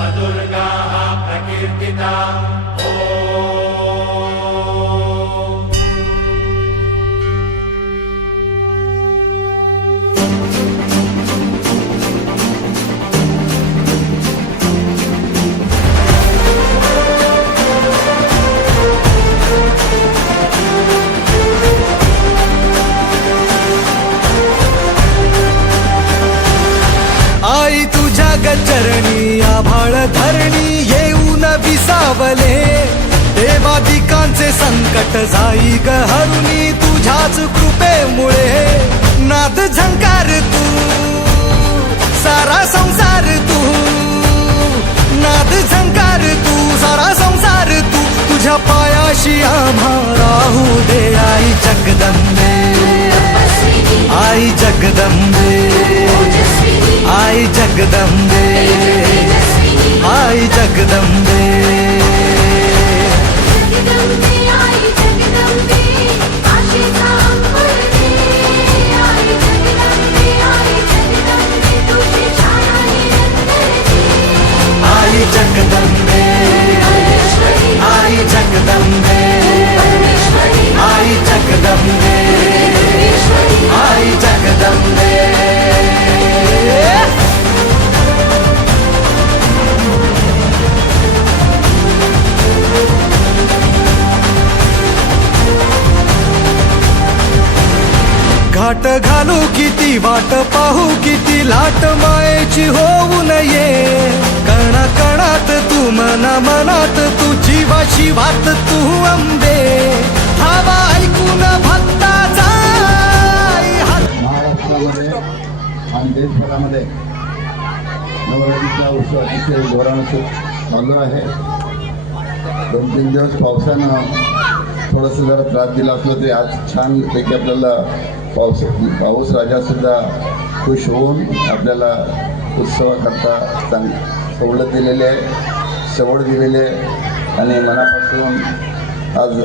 नवदुर्गाः प्रकीर्तिता तुझ्या आभाळ धरणी येऊन विसावले. देवादिकांचे संकट जाई ग हरुणी तुझ्याच कृपेमुळे. नाद झंकार तू सारा संसार तू. नाद झंकार तू सारा संसार तू. तुझ्या पायाशी आम्हा राहू दे आई जगदंबे. आई जगदंबे. आई जगदंबे आई जगदंबे. वाट घालू किती वाट पाहू किती लाट मायेची होऊ नये. कणा कणात तू मना मनात तू जीवाशी वात तू अंबे हवा ऐकून भक्ता आई हात महाराष्ट्रामध्ये आणि देशभरामध्ये नवरात्रीचा उत्सव अतिशय जोरानं चालू आहे. दोन तीन दिवस पावसानं थोडंसं जरा त्रास दिला असलं तरी आज छानपैकी आपल्याला पाऊस पाऊस राजासुद्धा खुश होऊन आपल्याला उत्सवाकरता चांग सवलत दिलेली आहे सवड दिलेली आहे आणि मनापासून आज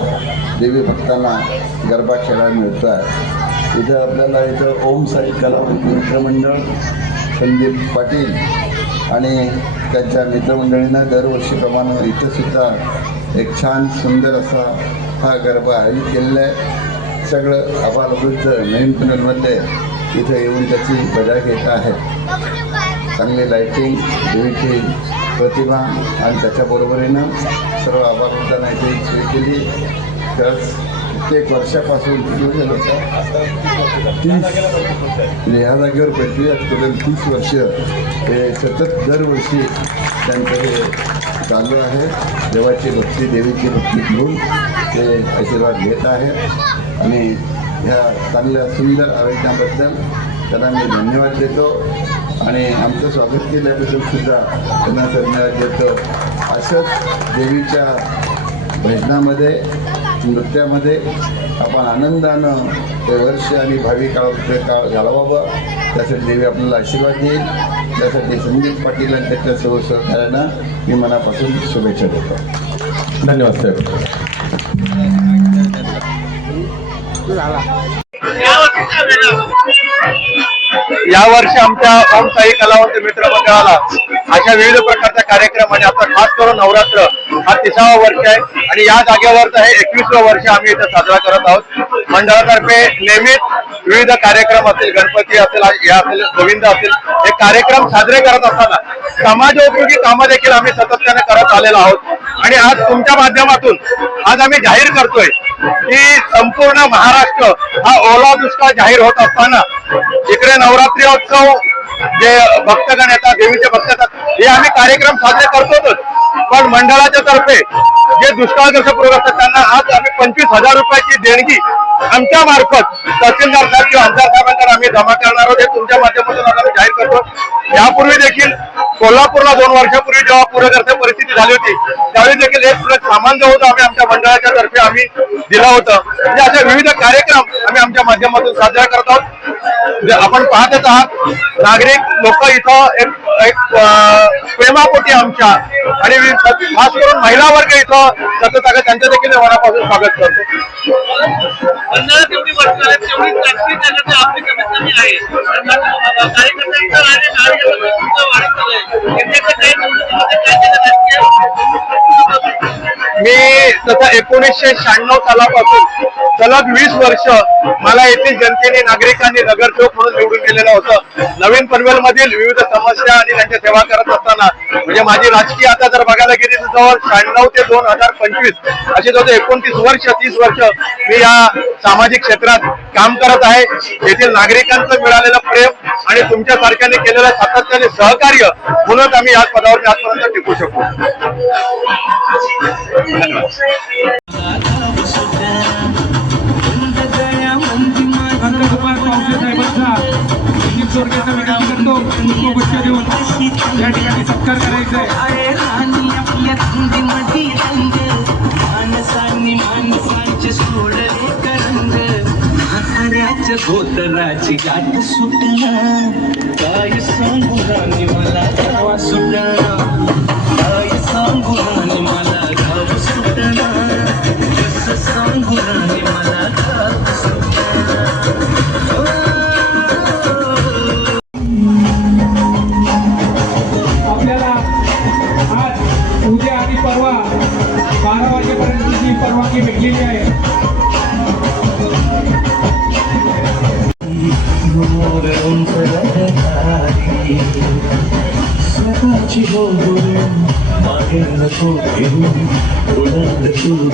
देवी भक्तांना गरबा खेळायला मिळतो आहे इथं आपल्याला इथं ओम साई कला मित्रमंडळ संदीप पाटील आणि त्यांच्या मित्रमंडळीनं दरवर्षीप्रमाणे इथंसुद्धा एक छान सुंदर असा हा गरबा आयोजित केलेला आहे सगळं आभार वृद्ध नवीन पॅनलमधले इथं येऊन त्याची मजा घेत आहेत चांगली लाईटिंग देवीची प्रतिभा आणि त्याच्याबरोबरीनं सर्व आबालवृद्धांना इथे सोय केली. तर कित्येक वर्षापासून किती वर्ष तीस म्हणजे ह्या जागेवर पृथ्वी आजपर्यंत तीस वर्ष हे सतत दरवर्षी त्यांचं हे चालू आहे. देवाची भक्ती देवीची भक्ती घेऊन ते आशीर्वाद घेत आहेत आणि ह्या चांगल्या सुंदर आयोजनाबद्दल त्यांना मी धन्यवाद देतो. आणि आमचं स्वागत केल्याबद्दल सुद्धा त्यांना धन्यवाद देतो. असंच देवीच्या भजनामध्ये नृत्यामध्ये आपण आनंदानं ते वर्ष आणि भावी काळ काळ घालवावं. त्यासाठी देवी आपल्याला आशीर्वाद देईल. त्यासाठी संदीप पाटील आणि त्याच्या सर्व सहकार्यांना मी मनापासून शुभेच्छा देतो. धन्यवाद साहेब. यावर्षी आमच्या ओमसाई कलावंत मित्र मंडळाला अशा विविध प्रकारच्या कार्यक्रम आणि आता खास करून नवरात्र हा तिसावा वर्ष आहे. आणि या जागेवर हे एकवीसवं वर्ष आम्ही इथं साजरा करत आहोत. मंडळातर्फे नेहमीच विविध कार्यक्रम असतील गणपती असेल हे असेल गोविंद असेल हे कार्यक्रम साजरे करत असताना समाजोपयोगी कामं देखील आम्ही सातत्याने करत आलेलो आहोत. आणि आज तुमच्या माध्यमातून आज आम्ही जाहीर करतोय की संपूर्ण महाराष्ट्र हा ओला दुष्काळ जाहीर होत असताना इकडे नवरात्री उत्सव जे भक्तगण येतात देवीचे भक्त येतात हे आम्ही कार्यक्रम साजरे करतोच. पण मंडळाच्या तर्फे जे दुष्काळग्रस्त पूरग्रस्त आहेत, त्यांना आज आम्ही पंचवीस हजार रुपयाची देणगी आमच्या मार्फत तहसीलदार साहेब किंवा आमदार साहेबांना आम्ही जमा करणार आहोत. हे तुमच्या माध्यमातून आज आम्ही जाहीर करतो. यापूर्वी देखील कोल्हापूरला दोन वर्षापूर्वी जेव्हा पूरग्रस्त परिस्थिती झाली होती त्यावेळी देखील एक पुढे सामान जो होतं. आम्ही आमच्या मंडळाच्या तर्फे आम्ही दिलं होतं. म्हणजे असे विविध कार्यक्रम आम्ही आमच्या माध्यमातून साजरा करत आहोत. जे आपण पाहतच आहात नागरिक लोक इथं एक एक प्रेमापोटी आमच्या. आणि खास करून महिला वर्ग इथं सतत अगं त्यांचं देखील मनापासून स्वागत करतो. मी तसं एकोणीसशे शहाण्णव सालापासून सलग वीस वर्ष मला येथील जनतेने नागरिकांनी नगरसेवक म्हणून निवडून दिलेलं होतं. नवीन पनवेलमधील विविध समस्या आणि त्यांच्या सेवा करत म्हणजे माझी राजकीय आता जर बघायला गेली तर जवळ शहाण्णव ते दोन हजार पंचवीस अशी जवळ एकोणतीस वर्ष तीस वर्ष मी या सामाजिक क्षेत्रात काम करत आहे. येथील नागरिकांचं मिळालेलं प्रेम आणि तुमच्या सारख्याने केलेलं सातत्याने सहकार्य म्हणूनच आम्ही याच पदावर आजपर्यंत टिकू शकतो या ठिकाणी सत्कार करायचा आहे आपल्या धोतराची गाठ सुटला काय सांगू राणी मला মোর অন্তরে তারি সাকাচি হোগুরে মাগের সুখে উন্নত সুর